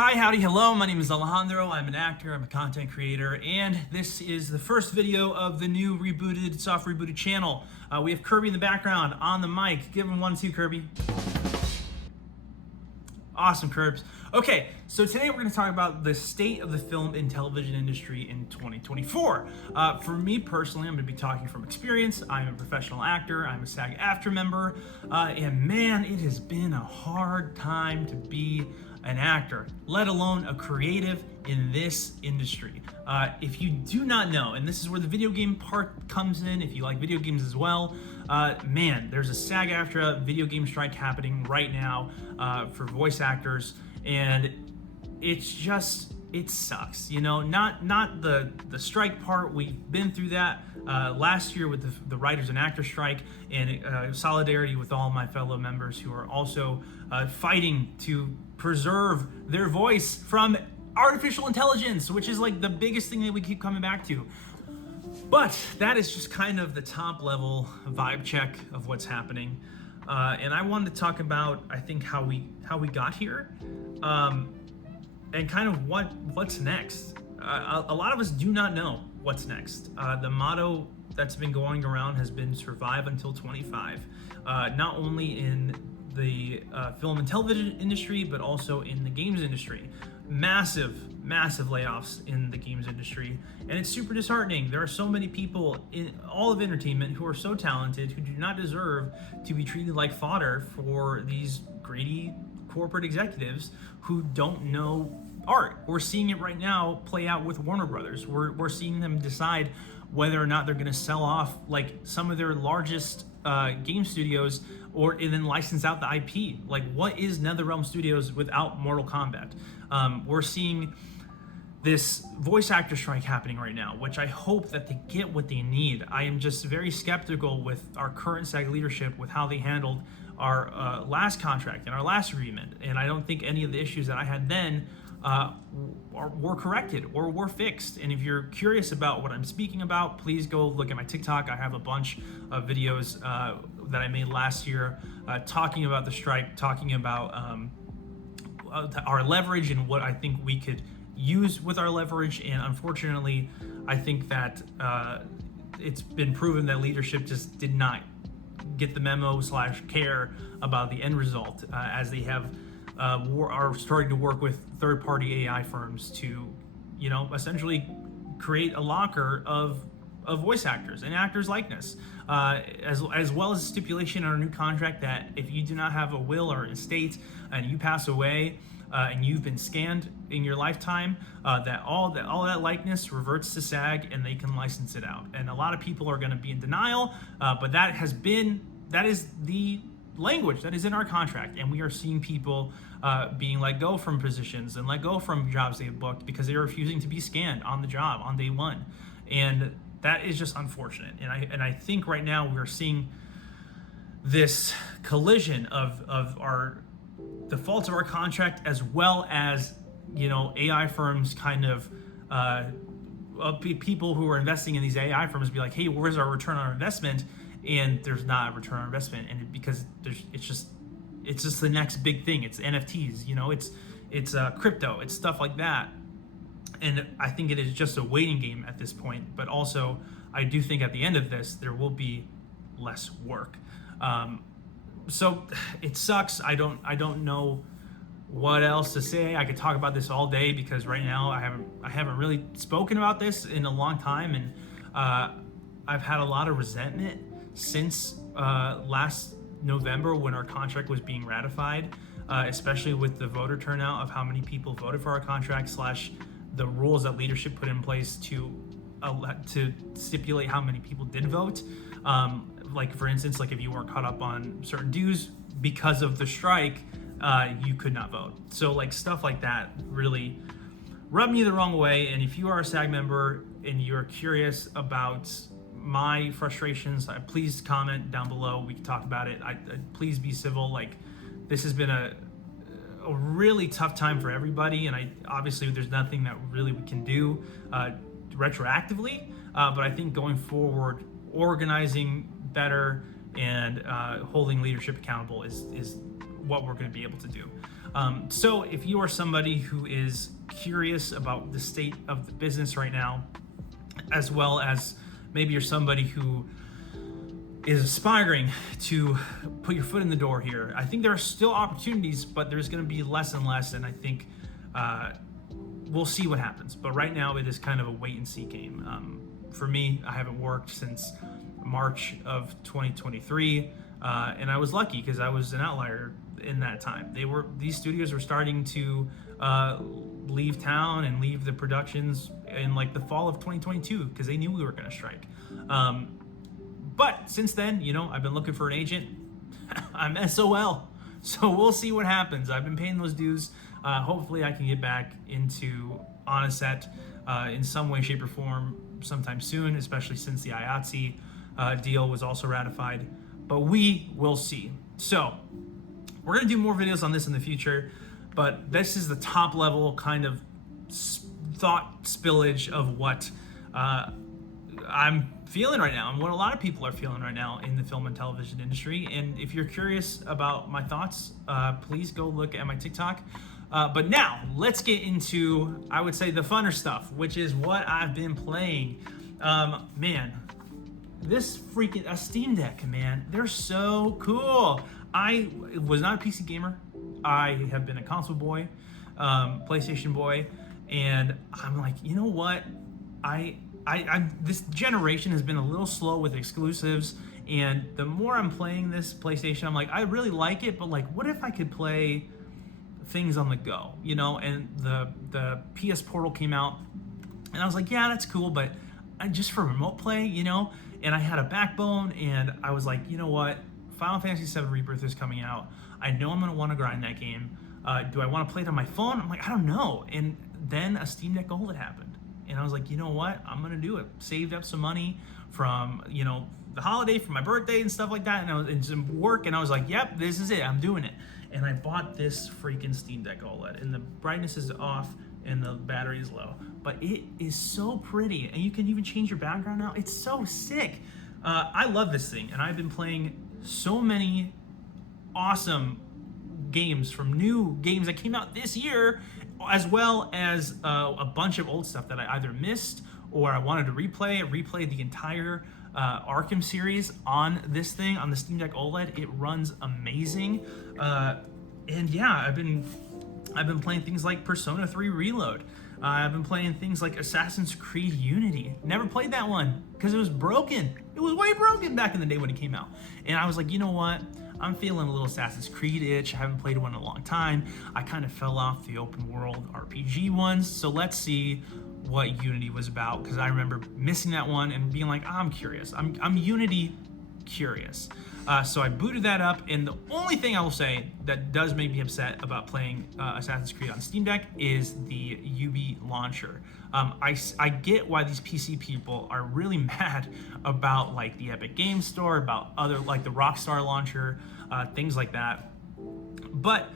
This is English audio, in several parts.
Hi, howdy, hello, my name is Alejandro. I'm an actor, I'm a content creator, and this is the first video of the new soft rebooted channel. We have Kirby in the background on the mic. Give him 1, 2, Kirby. Awesome, Curbs. Okay, so today we're going to talk about the state of the film and television industry in 2024. For me personally, I'm going to be talking from experience. I'm a professional actor. I'm a SAG-AFTRA member. And man, it has been a hard time to be an actor, let alone a creative in this industry. If you do not know, and this is where the video game part comes in, if you like video games as well, man, there's a SAG-AFTRA video game strike happening right now for voice actors, and it's just, it sucks, you know, not the strike part. We've been through that last year with the writers and actors strike, and solidarity with all my fellow members who are also fighting to preserve their voice from artificial intelligence, which is like the biggest thing that we keep coming back to. But that is just kind of the top level vibe check of what's happening. And I wanted to talk about, I think, how we got here, and kind of what's next. A lot of us do not know what's next. The motto that's been going around has been survive until 25, not only in the film and television industry, but also in the games industry. Massive layoffs in the games industry, and it's super disheartening. There are so many people in all of entertainment who are so talented, who do not deserve to be treated like fodder for these greedy corporate executives who don't know art. We're seeing it right now play out with Warner Brothers. We're seeing them decide whether or not they're going to sell off like some of their largest game studios, and then license out the IP. Like, what is NetherRealm Studios without Mortal Kombat? We're seeing this voice actor strike happening right now, which I hope that they get what they need. I am just very skeptical with our current SAG leadership with how they handled our last contract and our last agreement, and I don't think any of the issues that I had then were corrected or were fixed. And if you're curious about what I'm speaking about, please go look at my TikTok. I have a bunch of videos that I made last year talking about the strike, talking about our leverage and what I think we could use with our leverage. And unfortunately, I think that it's been proven that leadership just did not get the memo / care about the end result, as they have are starting to work with third-party AI firms to, you know, essentially create a locker of voice actors and actors' likeness, as well as a stipulation in our new contract that if you do not have a will or estate and you pass away and you've been scanned in your lifetime, that all that likeness reverts to SAG and they can license it out. And a lot of people are going to be in denial, but that is the language that is in our contract, and we are seeing people being let go from positions and let go from jobs they've booked because they're refusing to be scanned on the job on day one, and that is just unfortunate. And I think right now we're seeing this collision of the faults of our contract, as well as, you know, AI firms kind of people who are investing in these AI firms be like, hey, where's our return on our investment? And there's not a return on investment, and because it's just the next big thing. It's NFTs, you know, it's crypto, it's stuff like that. And I think it is just a waiting game at this point. But also, I do think at the end of this, there will be less work. So it sucks. I don't know what else to say. I could talk about this all day because right now I haven't really spoken about this in a long time, and I've had a lot of resentment since last November when our contract was being ratified, especially with the voter turnout of how many people voted for our contract / the rules that leadership put in place to stipulate how many people did vote. Like, for instance, like if you weren't caught up on certain dues because of the strike, you could not vote. So like stuff like that really rubbed me the wrong way. And if you are a SAG member and you're curious about my frustrations, please comment down below. We can talk about it. Please be civil. Like, this has been a really tough time for everybody, and obviously there's nothing that really we can do retroactively, but I think going forward, organizing better and holding leadership accountable is what we're going to be able to do. So if you are somebody who is curious about the state of the business right now, as well as maybe you're somebody who is aspiring to put your foot in the door here, I think there are still opportunities, but there's going to be less and less, and I think we'll see what happens. But right now it is kind of a wait and see game. For me, I haven't worked since March of 2023, and I was lucky because I was an outlier in that time. These studios were starting to leave town and leave the productions in like the fall of 2022 because they knew we were going to strike. But since then, I've been looking for an agent. I'm SOL. So we'll see what happens. I've been paying those dues. Hopefully I can get back on a set in some way, shape, or form sometime soon, especially since the IATSE deal was also ratified. But we will see. So we're going to do more videos on this in the future, but this is the top level kind of thought spillage of what I'm feeling right now and what a lot of people are feeling right now in the film and television industry. And if you're curious about my thoughts, please go look at my TikTok. But now let's get into, I would say, the funner stuff, which is what I've been playing. Man, this freaking Steam Deck, man, they're so cool. I was not a PC gamer. I have been a console boy, PlayStation boy, and I'm like, you know what? This generation has been a little slow with exclusives, and the more I'm playing this PlayStation, I'm like, I really like it, but like, what if I could play things on the go, And the PS Portal came out, and I was like, yeah, that's cool, but just for remote play, And I had a backbone, and I was like, you know what? Final Fantasy VII Rebirth is coming out. I know I'm gonna want to grind that game. Do I want to play it on my phone? I'm like, I don't know. And then a Steam Deck OLED happened. And I was like, you know what? I'm going to do it. Saved up some money from, the holiday, for my birthday and stuff like that. And I was in some work, and I was like, yep, this is it. I'm doing it. And I bought this freaking Steam Deck OLED. And the brightness is off and the battery is low. But it is so pretty. And you can even change your background now. It's so sick. I love this thing. And I've been playing so many awesome games from new games that came out this year, as well as a bunch of old stuff that I either missed or I wanted to replay the entire Arkham series on this thing, on the Steam Deck OLED. It runs amazing. And yeah, I've been playing things like Persona 3 Reload. I've been playing things like Assassin's Creed Unity. Never played that one because it was broken. It was way broken back in the day when it came out. And I was like, you know what? I'm feeling a little Assassin's Creed itch. I haven't played one in a long time. I kind of fell off the open world RPG ones. So let's see what Unity was about, because I remember missing that one and being like, I'm curious. I'm Unity curious. So I booted that up, and the only thing I will say that does make me upset about playing Assassin's Creed on Steam Deck is the Ubi launcher. I get why these PC people are really mad about like the Epic Games Store, about other like the Rockstar launcher, things like that. But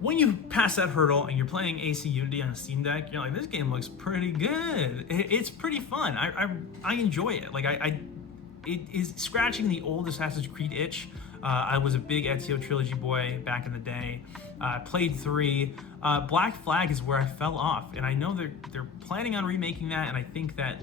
when you pass that hurdle and you're playing AC Unity on a Steam Deck, you're like, this game looks pretty good. It's pretty fun. I enjoy it. Like it is scratching the old Assassin's Creed itch. I was a big Ezio Trilogy boy back in the day. Played 3. Black Flag is where I fell off, and I know they're planning on remaking that, and I think that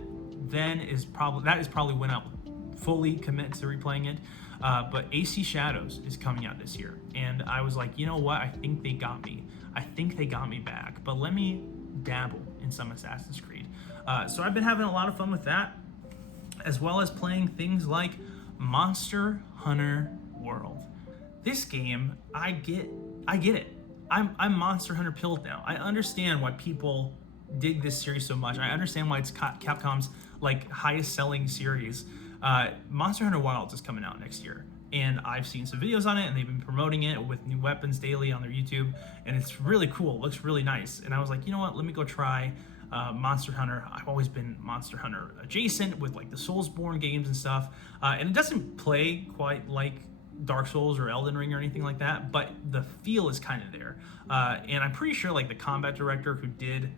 is probably when I'll fully commit to replaying it. But AC Shadows is coming out this year, and I was like, you know what? I think they got me. I think they got me back. But let me dabble in some Assassin's Creed. So I've been having a lot of fun with that, as well as playing things like Monster Hunter World. This game, I get it. I'm Monster Hunter pilled now. I understand why people dig this series so much. I understand why it's Capcom's like highest selling series. Monster Hunter Wilds is coming out next year, and I've seen some videos on it, and they've been promoting it with new weapons daily on their YouTube, and it's really cool. It looks really nice, and I was like, you know what? Let me go try Monster Hunter. I've always been Monster Hunter adjacent with like the Soulsborne games and stuff, and it doesn't play quite like Dark Souls or Elden Ring or anything like that, but the feel is kind of there, and I'm pretty sure like the combat director who did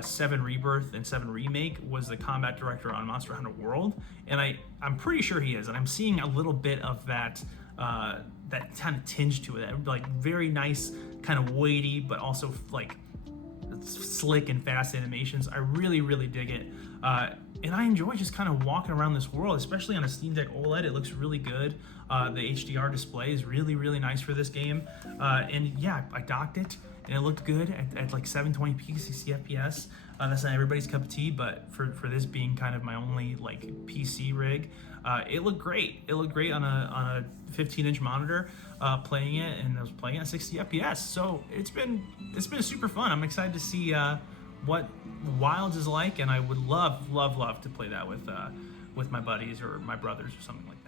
7 Rebirth and 7 Remake was the combat director on Monster Hunter World, and I'm pretty sure he is, and I'm seeing a little bit of that that kind of tinge to it, like very nice, kind of weighty, but also like slick and fast animations. I really, really dig it. And I enjoy just kind of walking around this world, especially on a Steam Deck OLED. It looks really good. The HDR display is really, really nice for this game. And yeah, I docked it and it looked good at like 720p 60 FPS. That's not everybody's cup of tea, but for this being kind of my only like PC rig, it looked great. It looked great on a 15-inch monitor, playing it, and I was playing at 60 FPS. So it's been super fun. I'm excited to see what Wilds is like, and I would love to play that with my buddies or my brothers or something like that.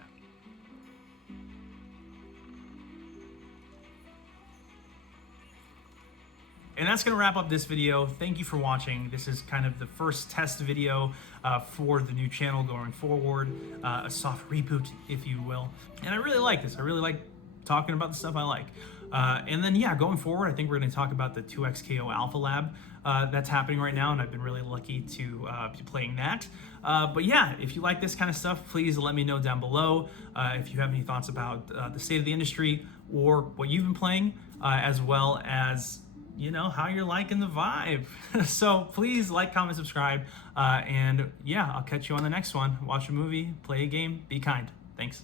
And that's going to wrap up this video. Thank you for watching. This is kind of the first test video for the new channel going forward, a soft reboot, if you will. And I really like this. I really like talking about the stuff I like. And then, yeah, going forward, I think we're going to talk about the 2XKO Alpha Lab that's happening right now, and I've been really lucky to be playing that. But yeah, if you like this kind of stuff, please let me know down below if you have any thoughts about the state of the industry or what you've been playing, as well as, you know, how you're liking the vibe. So please like, comment, subscribe, and yeah, I'll catch you on the next one. Watch a movie, play a game, be kind. Thanks.